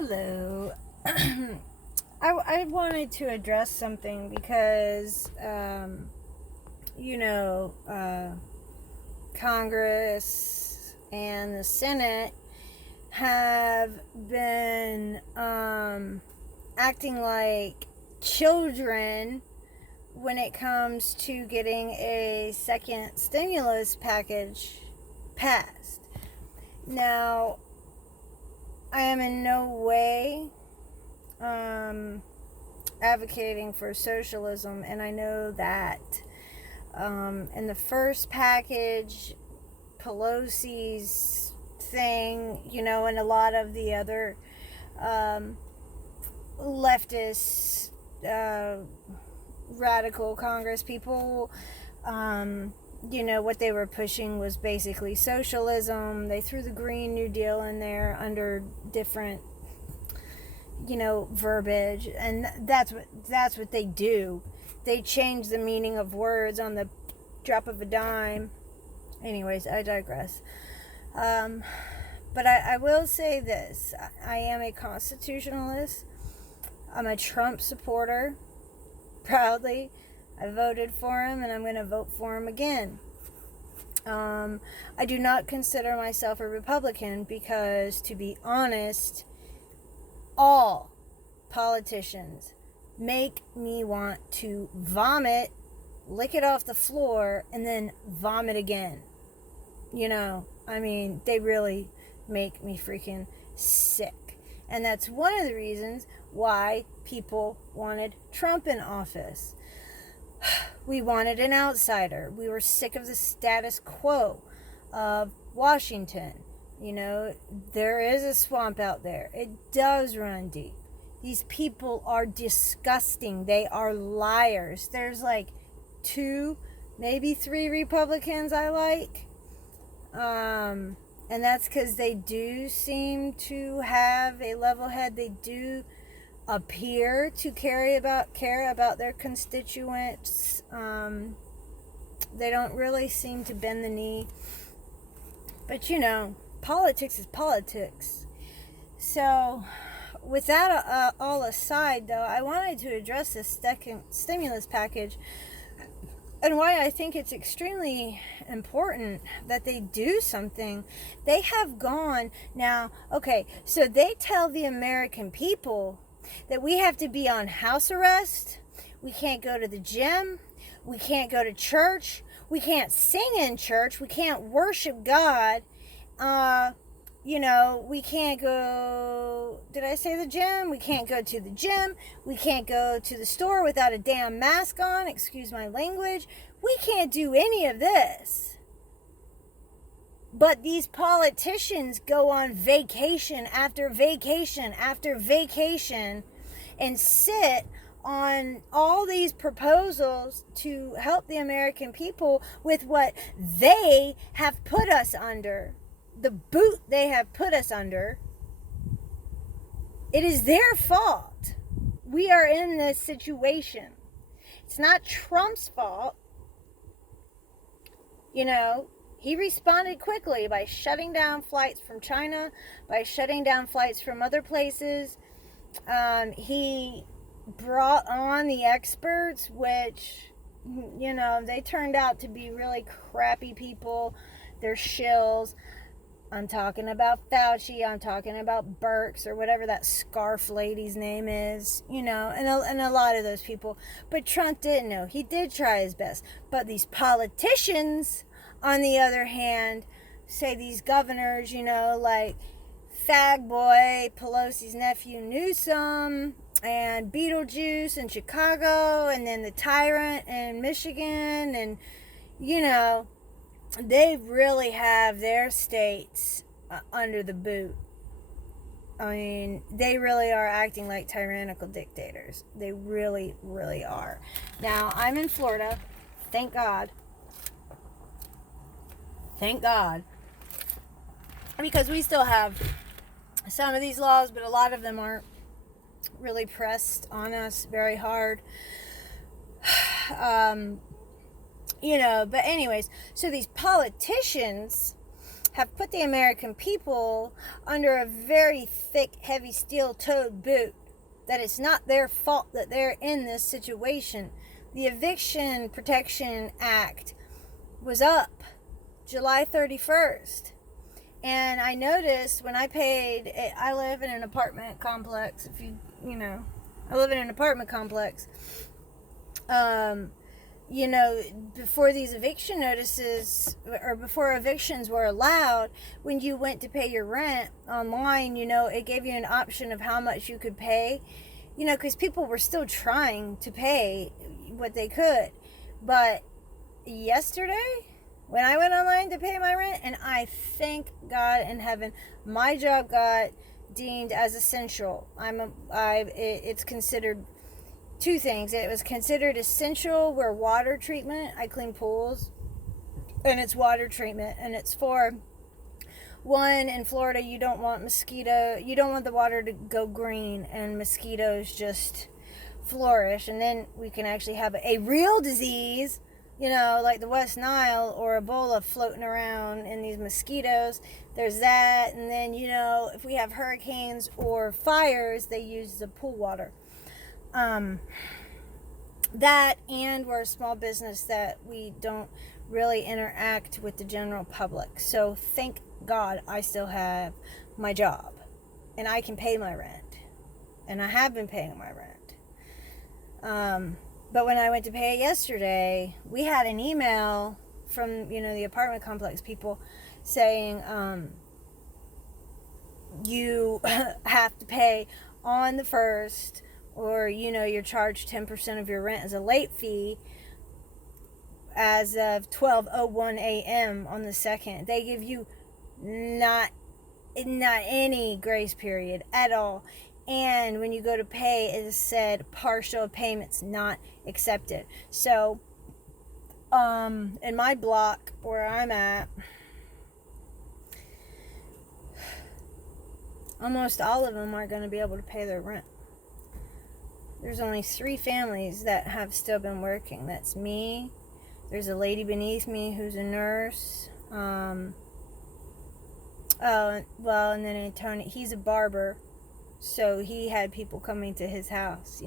Hello. I wanted to address something because, you know, Congress and the Senate have been acting like children when it comes to getting a second stimulus package passed. Now, I am in no way advocating for socialism, and I know that in the first package, Pelosi's thing, and a lot of the other leftist radical Congress people, what they were pushing was basically socialism. They threw the Green New Deal in there under different verbiage, and that's what they do. They change the meaning of words on the drop of a dime. Anyways, I digress. But I will say this: I am a constitutionalist. I'm a Trump supporter, proudly. I voted for him, and I'm going to vote for him again. I do not consider myself a Republican because, to be honest, all politicians make me want to vomit, lick it off the floor, and then vomit again. They really make me freaking sick. And that's one of the reasons why people wanted Trump in office. We wanted an outsider. We were sick of the status quo of Washington. There is a swamp out there. It does run deep. These people are disgusting. They are liars. There's like 2, maybe 3 Republicans I like. And that's because they do seem to have a level head. They do appear to care about their constituents. They don't really seem to bend the knee. But politics is politics. So, with that all aside, though, I wanted to address this second stimulus package and why I think it's extremely important that they do something. They have gone now, okay, so they tell the American people that we have to be on house arrest, we can't go to the gym, we can't go to church, we can't sing in church, we can't worship God, we can't go, did I say the gym? We can't go to the gym, we can't go to the store without a damn mask on, excuse my language, we can't do any of this. But these politicians go on vacation after vacation after vacation and sit on all these proposals to help the American people with what they have put us under. The boot they have put us under. It is their fault. We are in this situation. It's not Trump's fault. He responded quickly by shutting down flights from China, by shutting down flights from other places. He brought on the experts, which, they turned out to be really crappy people. They're shills. I'm talking about Fauci. I'm talking about Birx or whatever that scarf lady's name is, and a lot of those people. But Trump didn't know. He did try his best. But these politicians, on the other hand, say these governors, like Fag Boy, Pelosi's nephew Newsom, and Beetlejuice in Chicago, and then the Tyrant in Michigan, and, they really have their states under the boot. They really are acting like tyrannical dictators. They really, really are. Now, I'm in Florida. Thank God. Thank God. Because we still have some of these laws, but a lot of them aren't really pressed on us very hard. But anyways, so these politicians have put the American people under a very thick, heavy steel-toed boot. That it's not their fault that they're in this situation. The Eviction Protection Act was up July 31st. And I noticed when I live in an apartment complex. I live in an apartment complex. Before these eviction notices, or before evictions were allowed, when you went to pay your rent online, it gave you an option of how much you could pay, because people were still trying to pay what they could. But yesterday, when I went online to pay my rent, and I thank God in heaven, my job got deemed as essential. It's considered two things. It was considered essential where water treatment. I clean pools, and it's water treatment, and it's for one, in Florida, you don't want the water to go green and mosquitoes just flourish, and then we can actually have a real disease, like the West Nile or Ebola floating around in these mosquitoes. There's that. And then, if we have hurricanes or fires, they use the pool water. That, and we're a small business that we don't really interact with the general public. So thank God I still have my job and I can pay my rent. And I have been paying my rent. But when I went to pay it yesterday, we had an email from, the apartment complex people saying, you have to pay on the 1st, or, you're charged 10% of your rent as a late fee as of 12:01 a.m. on the 2nd. They give you not any grace period at all. And when you go to pay, it is said partial payments not accepted. So, in my block where I'm at, almost all of them aren't going to be able to pay their rent. There's only 3 families that have still been working. That's me. There's a lady beneath me who's a nurse. And then Tony, he's a barber. So he had people coming to his house,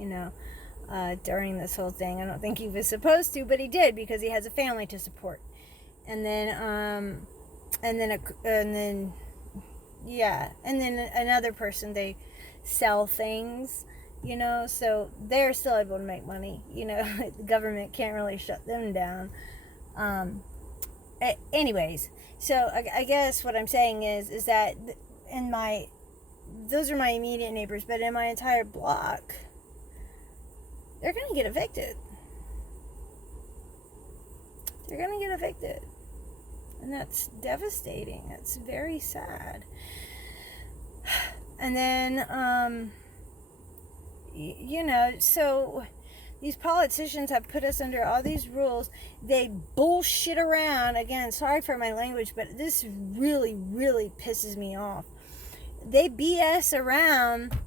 during this whole thing. I don't think he was supposed to, but he did because he has a family to support. And then another person, they sell things, so they're still able to make money. The government can't really shut them down. Anyways, so I guess what I'm saying is that those are my immediate neighbors, but in my entire block, they're going to get evicted. They're going to get evicted. And that's devastating. That's very sad. And then, so these politicians have put us under all these rules. They bullshit around. Again, sorry for my language, but this really, really pisses me off. They BS around,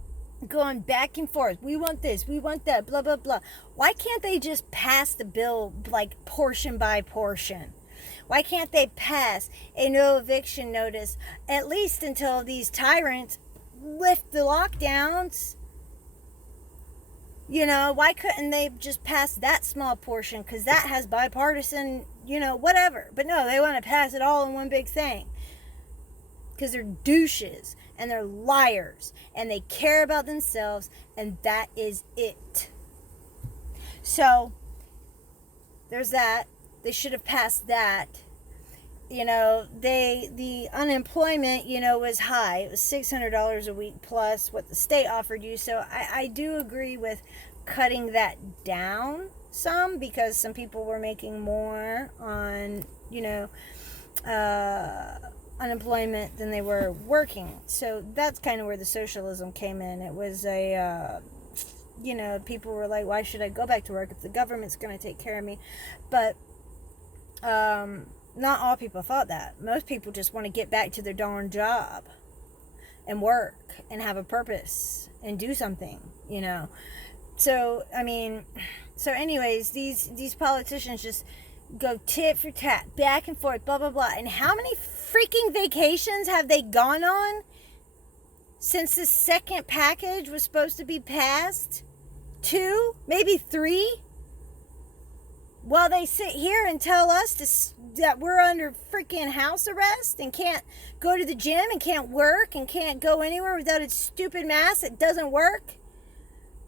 going back and forth. We want this, we want that, blah, blah, blah. Why can't they just pass the bill, like, portion by portion? Why can't they pass a no eviction notice, at least until these tyrants lift the lockdowns? Why couldn't they just pass that small portion? Because that has bipartisan, whatever. But no, they want to pass it all in one big thing. Because they're douches and they're liars and they care about themselves, and that is it. So there's that. They should have passed that. The unemployment, was high. It was $600 a week plus what the state offered you. So I do agree with cutting that down some, because some people were making more on, unemployment than they were working. So that's kind of where the socialism came in. It was people were like, why should I go back to work if the government's going to take care of me? But not all people thought that. Most people just want to get back to their darn job and work and have a purpose and do something, So anyways, these politicians just go tit for tat, back and forth, blah, blah, blah. And how many freaking vacations have they gone on since the second package was supposed to be passed? 2, maybe 3? While they sit here and tell us that we're under freaking house arrest and can't go to the gym and can't work and can't go anywhere without a stupid mask that doesn't work.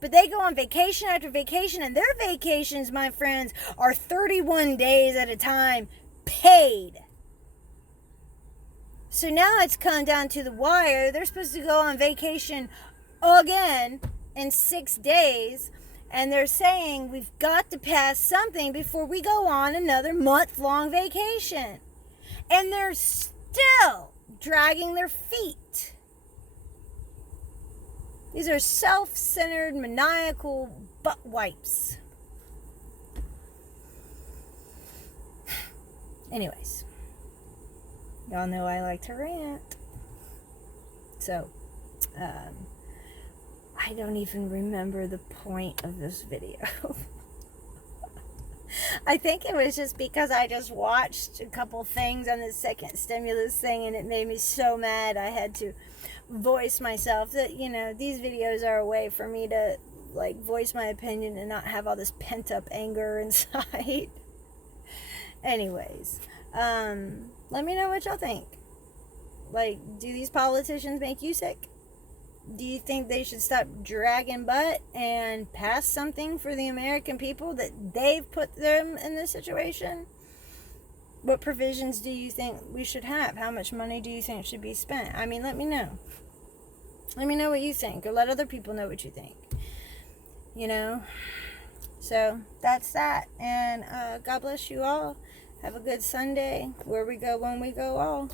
But they go on vacation after vacation, and their vacations, my friends, are 31 days at a time, paid. So now it's come down to the wire. They're supposed to go on vacation again in 6 days. And they're saying we've got to pass something before we go on another month-long vacation. And they're still dragging their feet. These are self-centered, maniacal butt wipes. Anyways, y'all know I like to rant. So, I don't even remember the point of this video. I think it was just because I just watched a couple things on the second stimulus thing and it made me so mad I had to voice myself. That, you know, these videos are a way for me to, like, voice my opinion and not have all this pent-up anger inside. Anyways, let me know what y'all think. Like, do these politicians make you sick? Do you think they should stop dragging butt and pass something for the American people that they've put them in this situation? What provisions do you think we should have? How much money do you think should be spent? I mean, let me know. Let me know what you think, or let other people know what you think. You know? So, that's that. And God bless you all. Have a good Sunday. Where we go, when we go all.